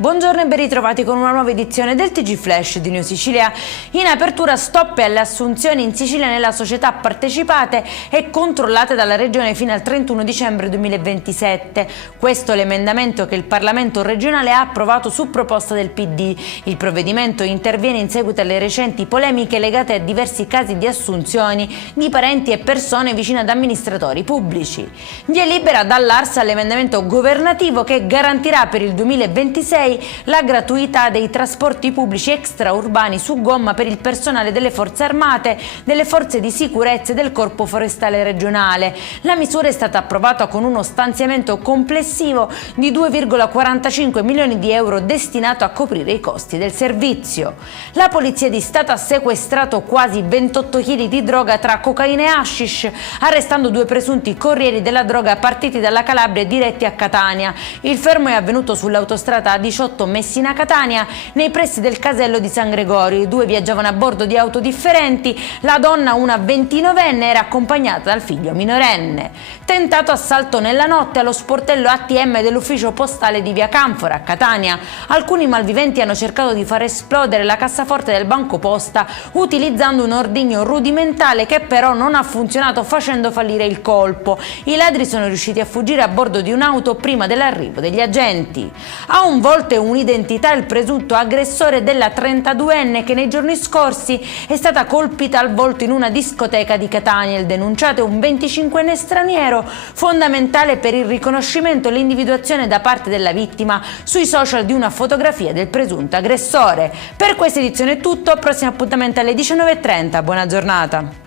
Buongiorno e ben ritrovati con una nuova edizione del TG Flash di New Sicilia. In apertura stop alle assunzioni in Sicilia nella società partecipate e controllate dalla Regione fino al 31 dicembre 2027. Questo è l'emendamento che il Parlamento regionale ha approvato su proposta del PD. Il provvedimento interviene in seguito alle recenti polemiche legate a diversi casi di assunzioni di parenti e persone vicine ad amministratori pubblici. Via libera dall'ARS all'emendamento governativo che garantirà per il 2026 la gratuità dei trasporti pubblici extraurbani su gomma per il personale delle forze armate, delle forze di sicurezza e del corpo forestale regionale. La misura è stata approvata con uno stanziamento complessivo di 2,45 milioni di euro destinato a coprire i costi del servizio. La Polizia di Stato ha sequestrato quasi 28 kg di droga tra cocaina e hashish, arrestando 2 presunti corrieri della droga partiti dalla Calabria e diretti a Catania. Il fermo è avvenuto sull'autostrada A18 Messina-Catania, nei pressi del casello di San Gregorio. I 2 viaggiavano a bordo di auto differenti. La donna, una 29enne, era accompagnata dal figlio minorenne. Tentato assalto nella notte allo sportello ATM dell'ufficio postale di via Canfora a Catania. Alcuni malviventi hanno cercato di far esplodere la cassaforte del banco posta utilizzando un ordigno rudimentale che però non ha funzionato, facendo fallire il colpo. I ladri sono riusciti a fuggire a bordo di un'auto prima dell'arrivo degli agenti. Ha un volto e un'identità il presunto aggressore della 32enne che nei giorni scorsi è stata colpita al volto in una discoteca di Catania. Il denunciato è un 25enne straniero, fondamentale per il riconoscimento e l'individuazione da parte della vittima sui social di una fotografia del presunto aggressore. Per questa edizione è tutto, prossimo appuntamento alle 19:30, buona giornata.